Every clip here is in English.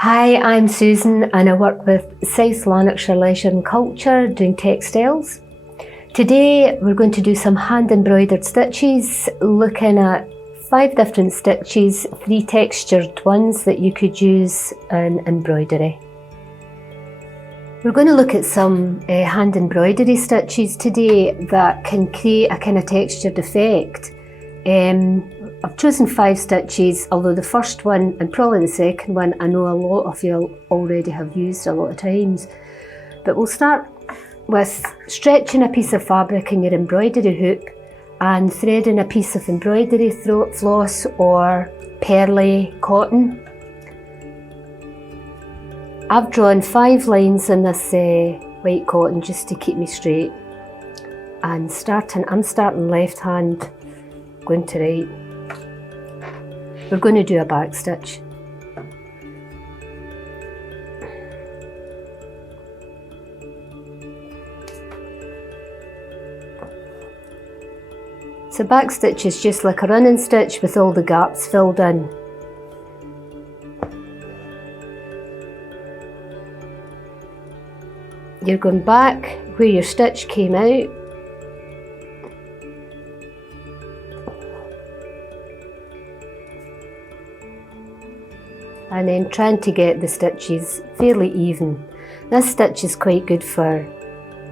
Hi, I'm Susan and I work with South Lanarkshire Leisure and Culture doing textiles. Today we're going to do some hand embroidered stitches, looking at 5 different stitches, 3 textured ones that you could use in embroidery. We're going to look at some hand embroidery stitches today that can create a kind of textured effect. I've chosen 5 stitches, although the first one and probably the second one I know a lot of you already have used a lot of times. But we'll start with stretching a piece of fabric in your embroidery hoop and threading a piece of embroidery floss or pearly cotton. I've drawn 5 lines in this white cotton just to keep me straight. And I'm starting left hand, going to right. We're going to do a back stitch. So back stitch is just like a running stitch with all the gaps filled in. You're going back where your stitch came out. And then trying to get the stitches fairly even. This stitch is quite good for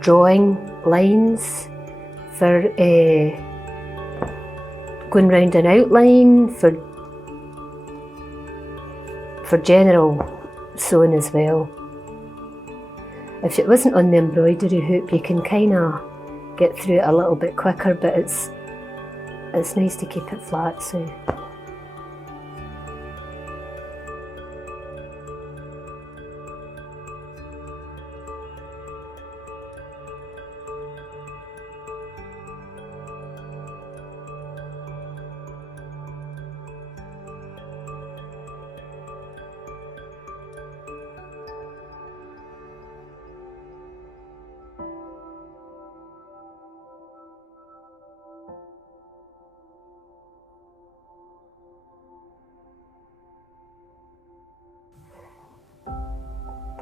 drawing lines, for going round an outline, for general sewing as well. If it wasn't on the embroidery hoop, you can kind of get through it a little bit quicker, but it's nice to keep it flat. So.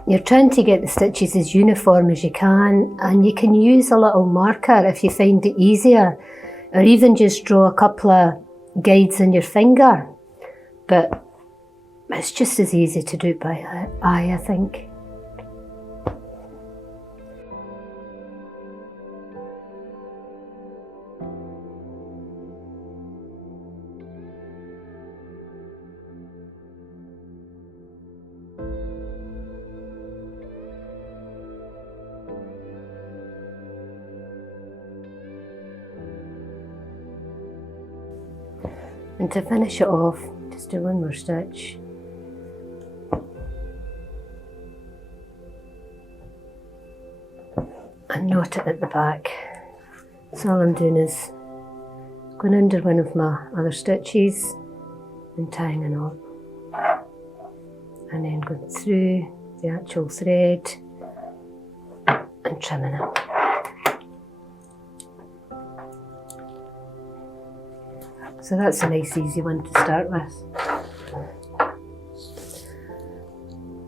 You're trying to get the stitches as uniform as you can, and you can use a little marker if you find it easier, or even just draw a couple of guides on your finger. But it's just as easy to do it by eye, I think. And to finish it off, just do one more stitch. And knot it at the back. So all I'm doing is going under one of my other stitches and tying a knot. And then going through the actual thread and trimming it. So that's a nice easy one to start with.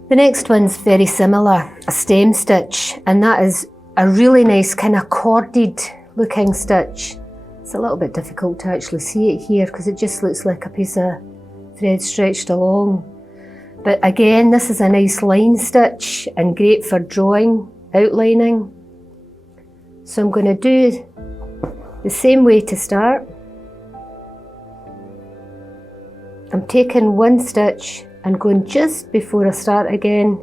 The next one's very similar, a stem stitch, and that is a really nice kind of corded looking stitch. It's a little bit difficult to actually see it here because it just looks like a piece of thread stretched along. But again, this is a nice line stitch and great for drawing, outlining. So I'm going to do the same way to start. I'm taking one stitch and going just before I start again.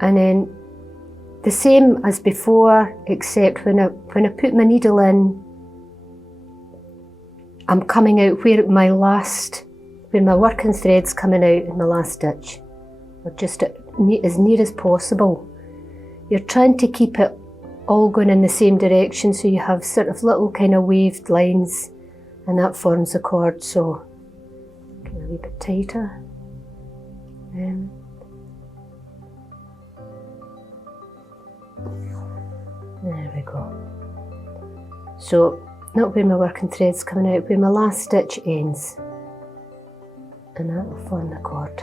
And then the same as before, except when I put my needle in, I'm coming out where my working thread's coming out in my last stitch, or just as near as possible. You're trying to keep it all going in the same direction, so you have sort of little kind of waved lines, and that forms a cord. So get a wee bit tighter. There we go. So not where my working thread's coming out, where my last stitch ends. And that will form the cord.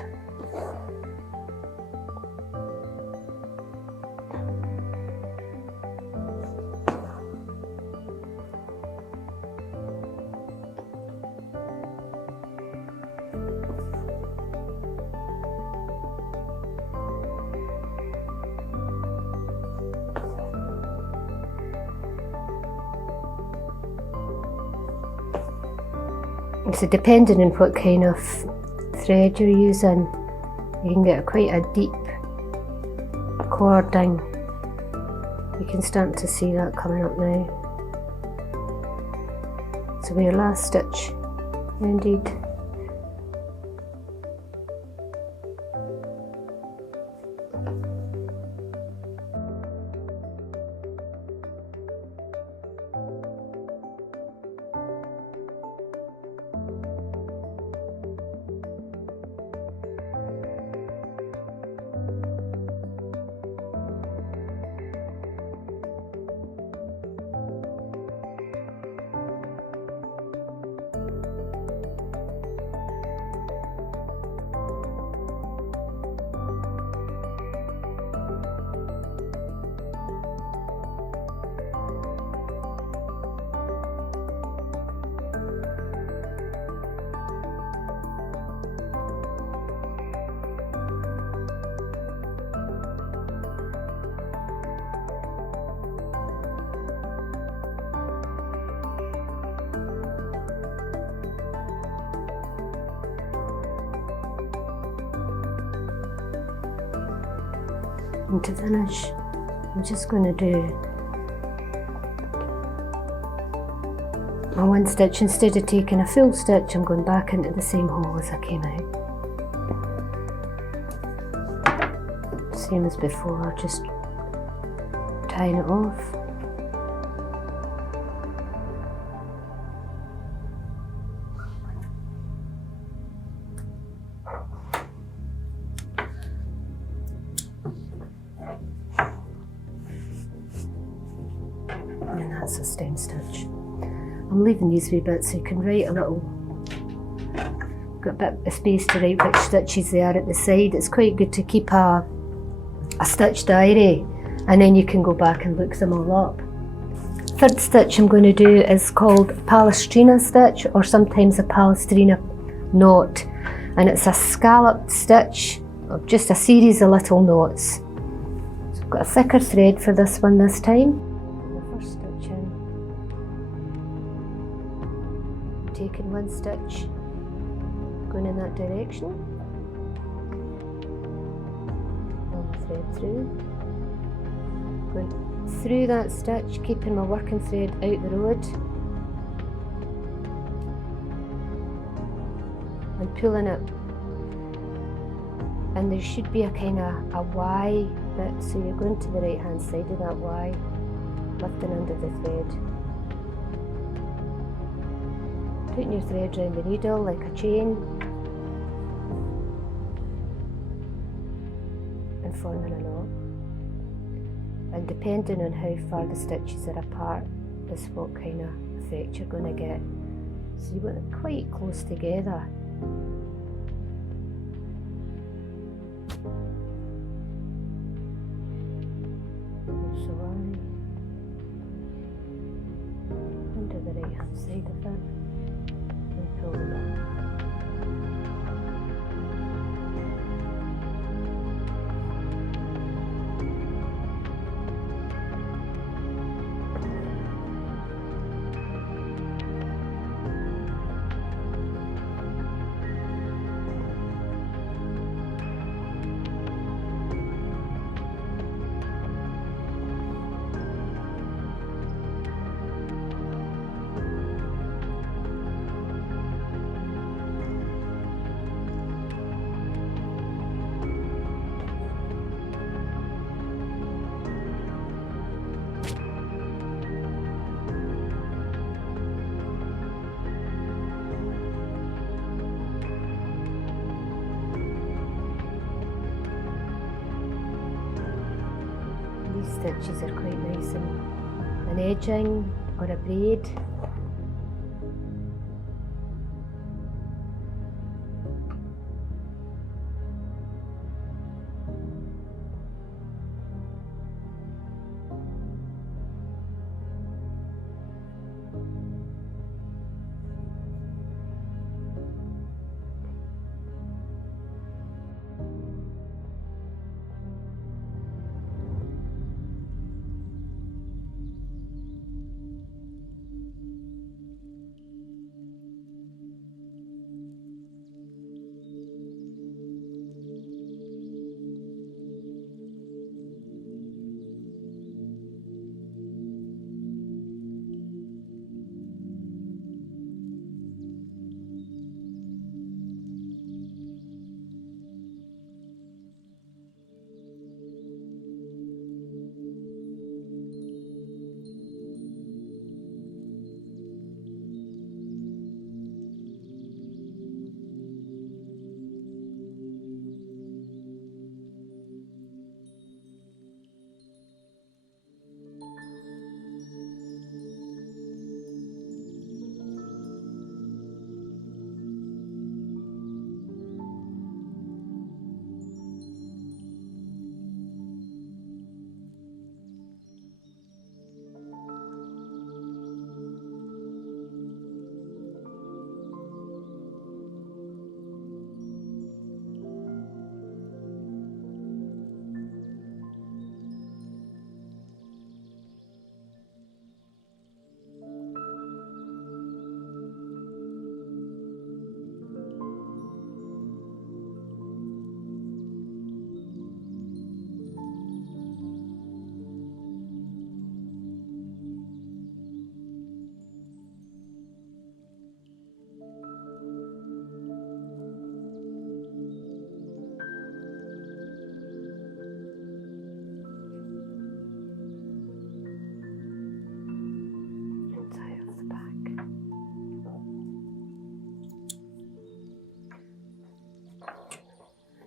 So depending on what kind of thread you're using, you can get quite a deep cording. You can start to see that coming up now. So where your last stitch ended. And to finish, I'm just going to do my one stitch. Instead of taking a full stitch, I'm going back into the same hole as I came out. Same as before, just tying it off. And that's a stem stitch. I'm leaving these wee bits so you can write a little, got a bit of space to write which stitches they are at the side. It's quite good to keep a stitch diary, and then you can go back and look them all up. Third stitch I'm going to do is called Palestrina stitch, or sometimes a Palestrina knot, and it's a scalloped stitch of just a series of little knots. So I've got a thicker thread for this one this time. Taking one stitch, going in that direction, pull the thread through, going through that stitch, keeping my working thread out the road, and pulling it, and there should be a kind of a Y bit, so you're going to the right hand side of that Y, lifting under the thread. Putting your thread around the needle like a chain and forming a knot. And depending on how far the stitches are apart is what kind of effect you're going to get. So you want it quite close together. So under the right hand side of it. Pull them up. Stitches are quite nice and edging, or a braid.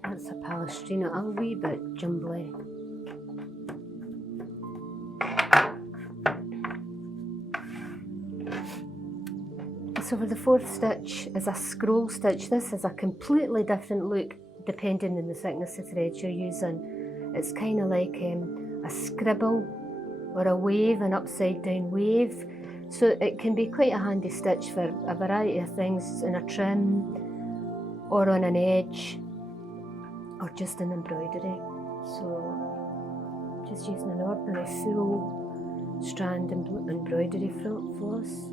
That's a Palestrina, a wee bit jumbly. So for the fourth stitch is a scroll stitch. This is a completely different look depending on the thickness of thread you're using. It's kind of like a scribble or a wave, an upside down wave. So it can be quite a handy stitch for a variety of things, in a trim or on an edge or just in embroidery. So just using an ordinary full strand embroidery floss.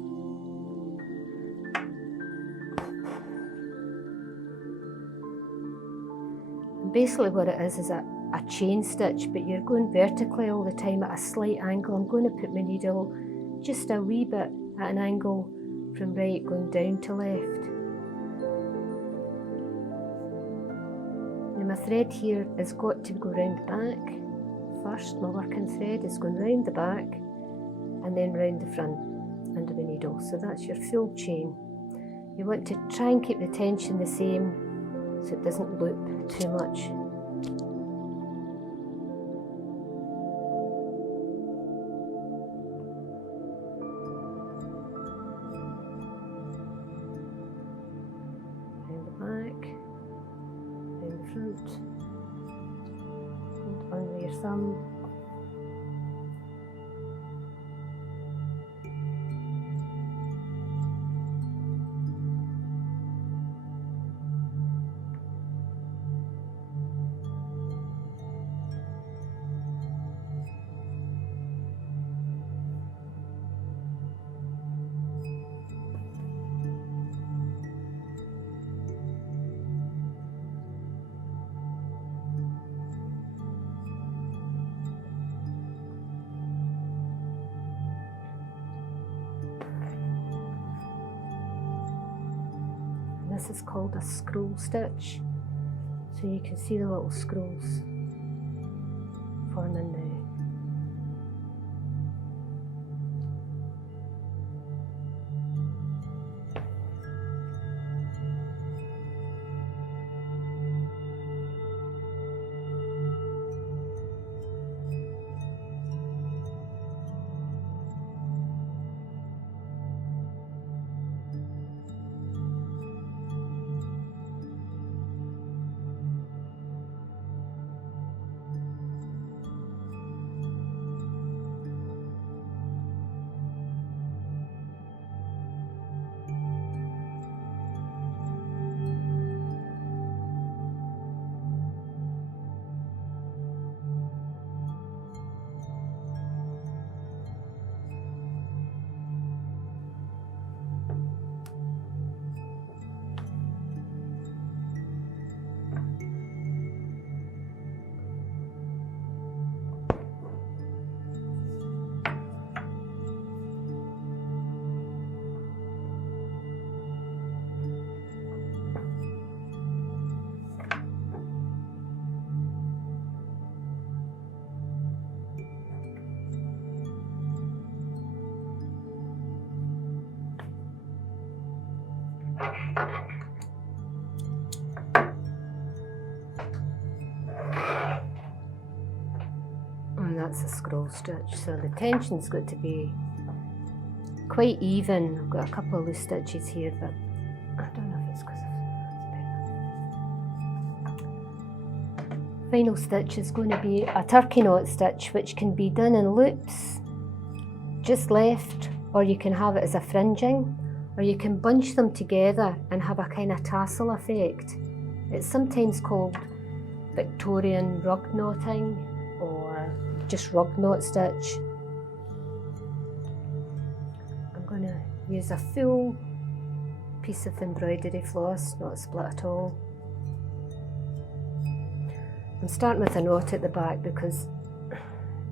And basically what it is a chain stitch, but you're going vertically all the time at a slight angle. I'm going to put my needle just a wee bit at an angle from right going down to left. Now my thread here has got to go round the back. First, my working thread is going round the back and then round the front under the needle. So that's your full chain. You want to try and keep the tension the same so it doesn't loop too much. Round the back, round the front, hold on with your thumb. This is called a scroll stitch, so you can see the little scrolls forming now. And that's a scroll stitch, so the tension's got to be quite even. I've got a couple of loose stitches here, but I don't know if it's because of... Final stitch is going to be a turkey knot stitch, which can be done in loops, just left, or you can have it as a fringing, or you can bunch them together and have a kind of tassel effect. It's sometimes called Victorian rug knotting or just rug knot stitch. I'm going to use a full piece of embroidery floss, not split at all. I'm starting with a knot at the back because it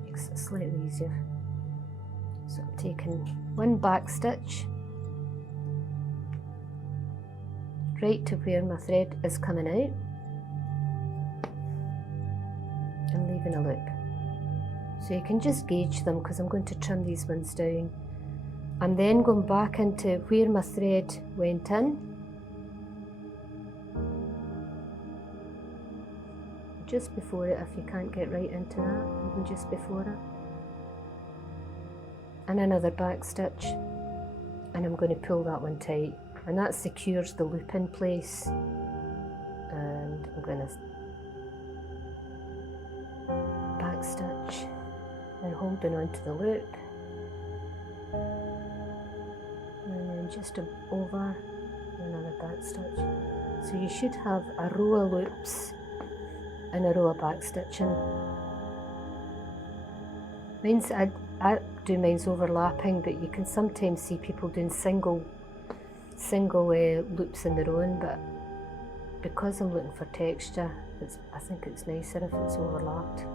makes it slightly easier. So I'm taking one back stitch right to where my thread is coming out and leaving a loop. So you can just gauge them because I'm going to trim these ones down. I'm then going back into where my thread went in, just before it, if you can't get right into that, even just before it, and another back stitch, and I'm going to pull that one tight, and that secures the loop in place. And I'm going to back stitch and holding onto the loop, and then just over another back stitch. So you should have a row of loops and a row of back stitching. Mine's, I do mine's overlapping, but you can sometimes see people doing single loops in their own, but because I'm looking for texture, I think it's nicer if it's overlapped.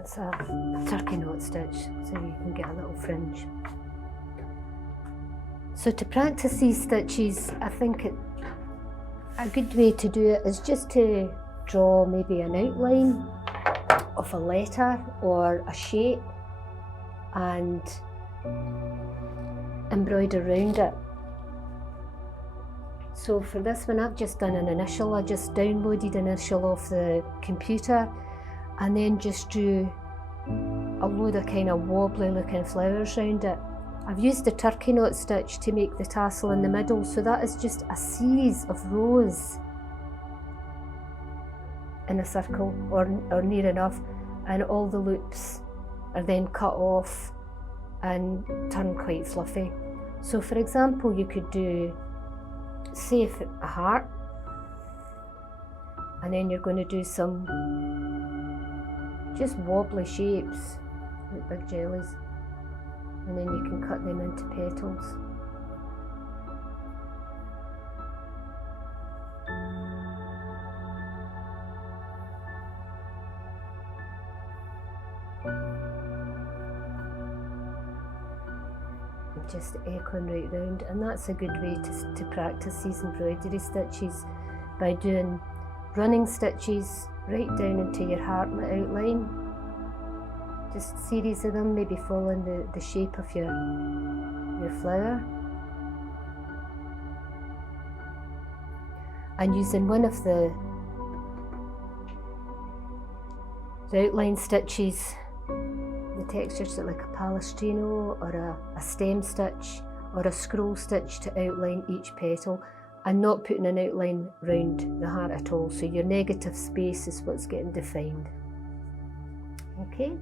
It's a turkey knot stitch, so you can get a little fringe. So to practice these stitches, I think a good way to do it is just to draw maybe an outline of a letter or a shape and embroider around it. So for this one, I've just done an initial. I just downloaded initial off the computer and then just drew a load of kind of wobbly looking flowers around it. I've used the turkey knot stitch to make the tassel in the middle, so that is just a series of rows in a circle or near enough, and all the loops are then cut off and turn quite fluffy. So for example, you could do, say, if a heart, And then you're going to do some just wobbly shapes, like big jellies, and then you can cut them into petals. Just echoing right round, and that's a good way to practice these embroidery stitches, by doing running stitches right down into your heartlet outline, just a series of them, maybe following the shape of your flower, and using one of the outline stitches, the textures like a Palestrina or a stem stitch or a scroll stitch to outline each petal, and not putting an outline round the heart at all, so your negative space is what's getting defined. Okay.